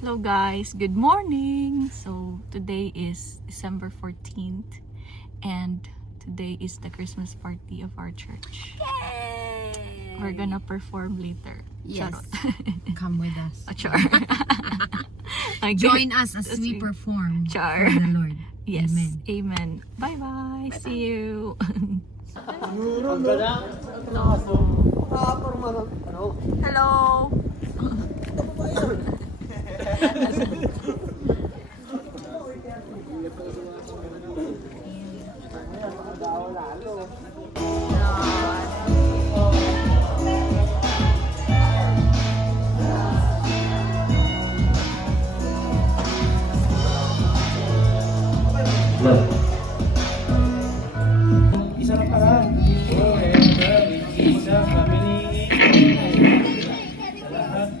Hello guys, good morning! So today is December 14th and today is the Christmas party of our church. Yay! We're gonna perform later. Yes. Charot. Come with us. Char. Okay. Join us as we perform Char. for the Lord. Yes. Amen. Amen. Bye bye. See you. Hello. Isa na pala. Forever with Jesus, family. Sa lahat.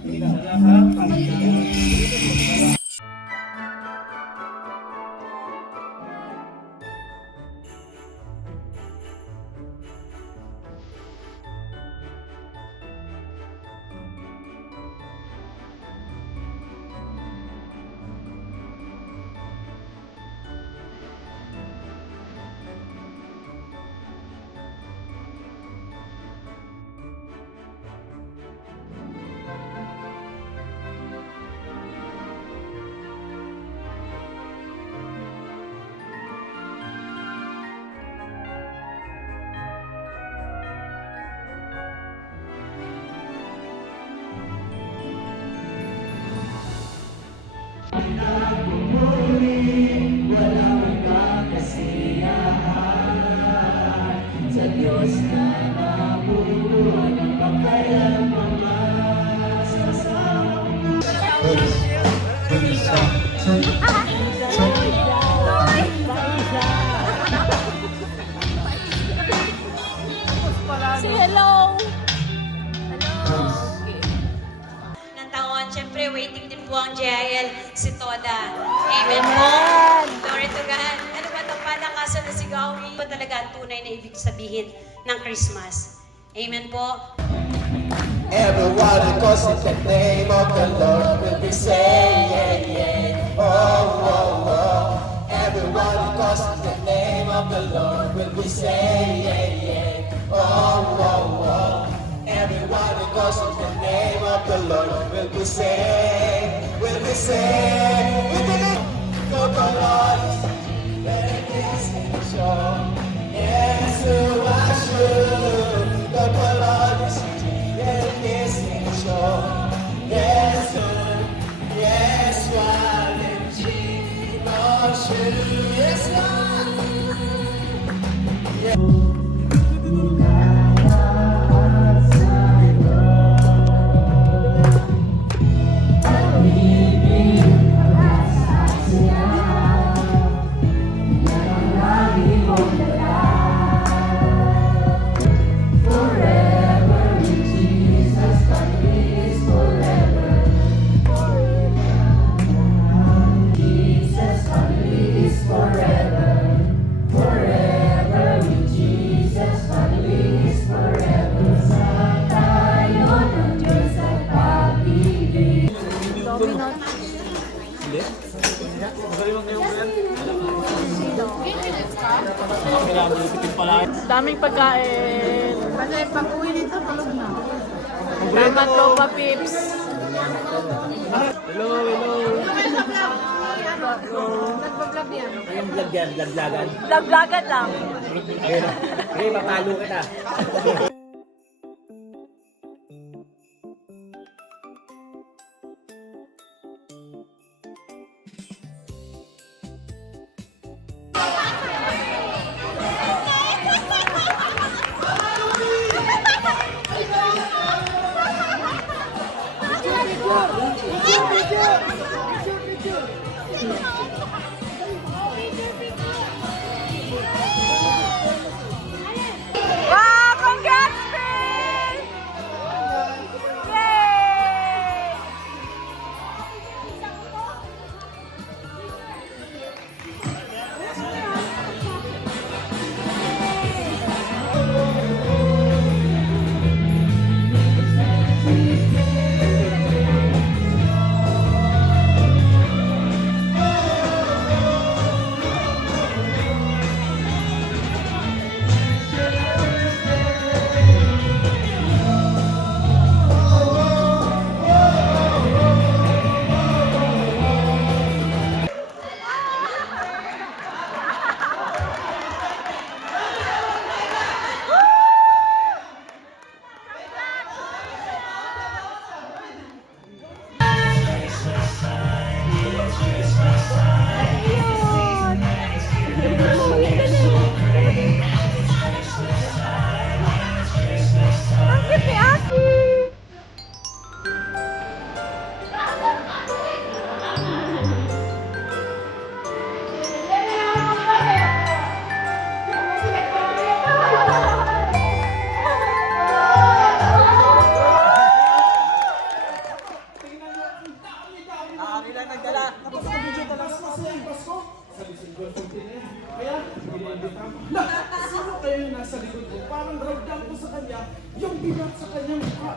Say hello. ng taon. Siyempre, waiting din po ang JIL si Toda. Amen po. Glory to God. Ano ba ito? Palakasan na sigawin po talaga ang tunay na ibig sabihin ng Christmas. Amen po. Everyone who calls in the name of the Lord will be saved. Oh, oh, oh. Everyone who calls in the name of the Lord will be saved. Oh, oh, oh. Everyone who calls in the name of the Lord will be saved. Will be saved. With the name of the Lord, let it be sure. Yes, you are sure. The Lord is yes, yes, while in Jesus, yes, Daming pagkain. Pag-uwi nito, tulog na. Salamat po, Papips. Hello, hello. Nagbablog yan. Anong vlog yan? Vlog-vlogan? Vlog-vlogan lang. Okay, mapalo kita. Wow! Congrats! Sa December 14 na yan. Kaya, iniimbita ko. Sino kayo yung nasa likod ko? Parang ramdam ko sa kanya, yung bigat sa kanyang mukha.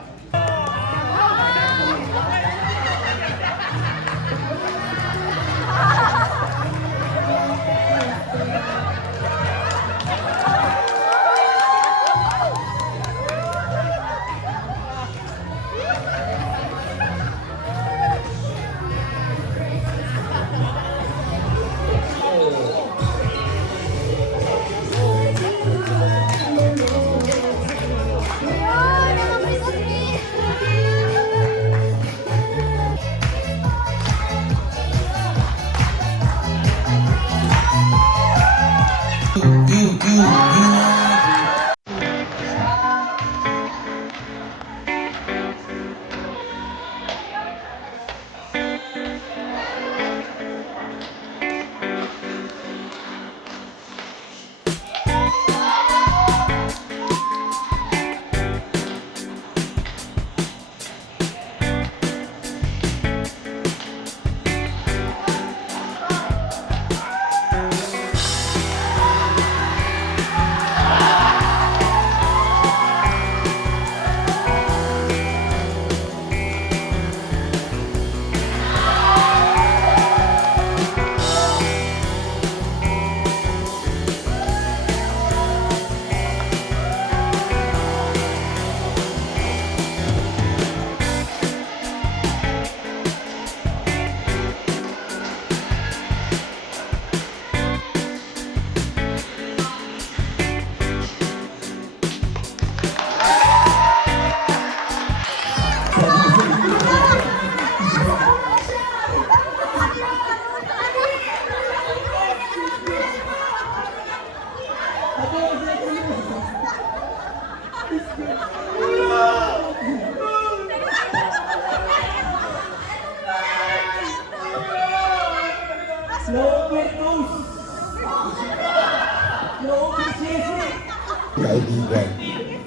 Kaibigan,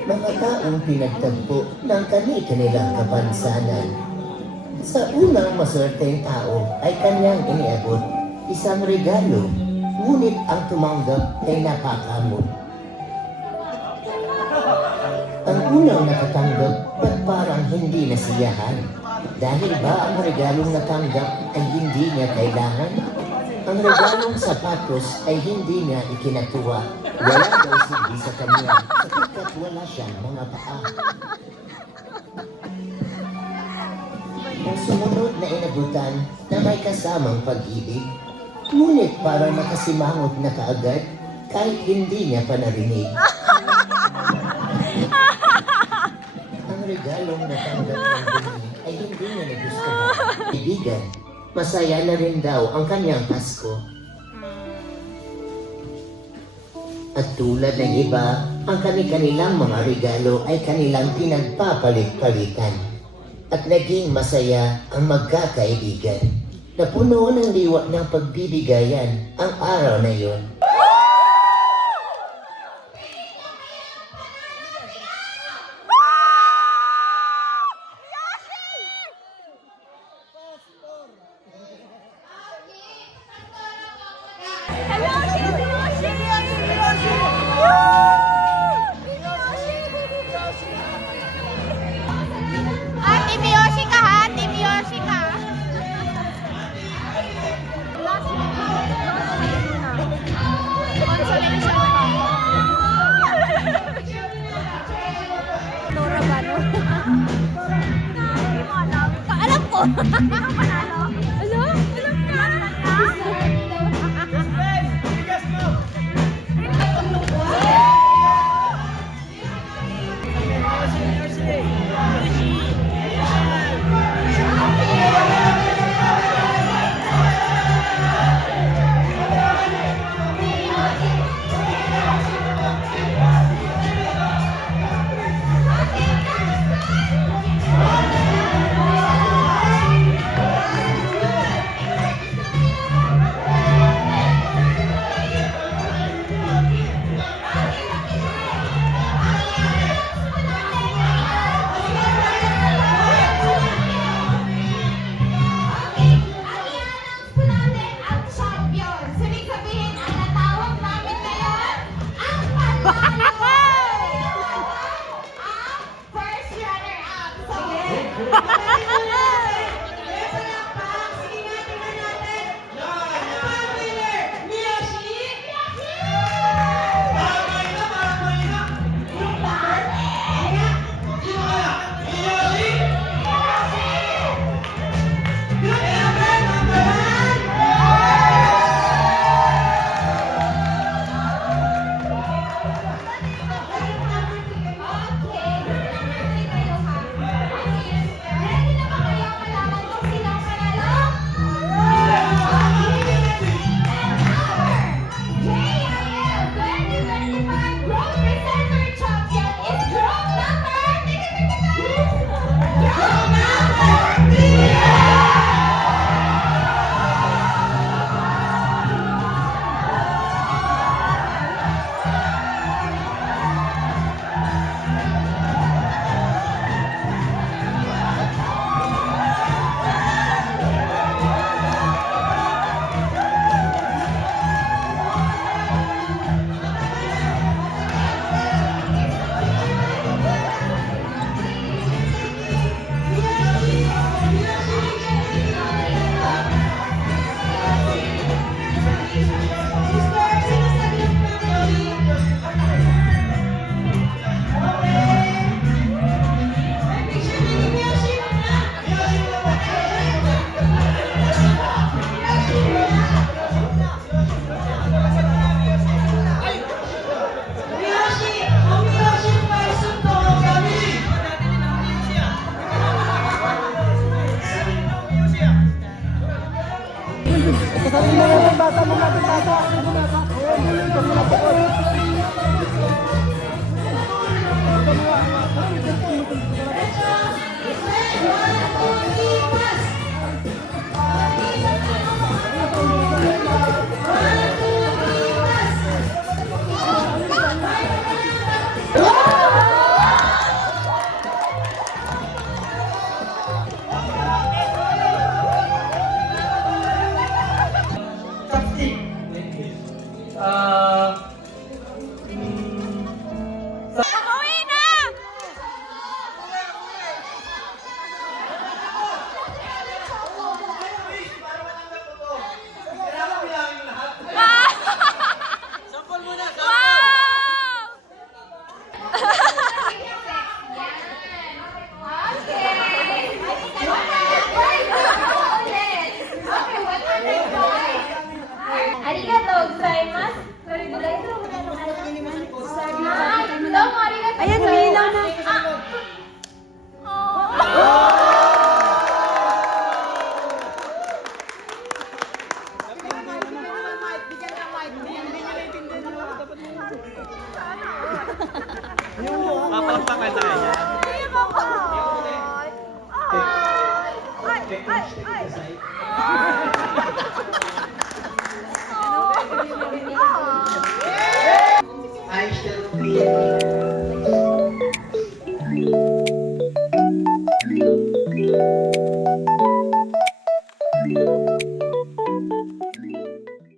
mga taong pinagtagpo ng kani-kanilang kapansanan. Sa unang maswerteng tao ay kanyang iniabot isang regalo, ngunit ang tumanggap ay napakamot. Ang unang nakatanggap ba't parang hindi nasiyahan? Dahil ba ang regalong natanggap ay hindi niya kailangan? Ang regalong sapatos ay hindi niya ikinatuwa. Wala daw silbi sa kanya sapagkat wala siyang mga paa. Ang sumunod na inabutan na may kasamang pag-ibig, ngunit parang nakasimangot na kaagad kahit hindi niya pa narinig. Ang regalong natanggap ng bini ay hindi niya nagustuhan. Ibigan, masaya na rin daw ang kanyang Pasko. At tulad ng iba, ang kanilang mga regalo ay kanilang pinagpapalit-palitan. At naging masaya ang magkakaibigan. Napuno ng liwa ng pagbibigayan ang araw na yun. Team Yoshi ka ha? Team Yoshi ka? Last Umuwi na! Arigato gozaimasu. Ayan, may ilaw na. Papalakpakan tayo niya. Ay!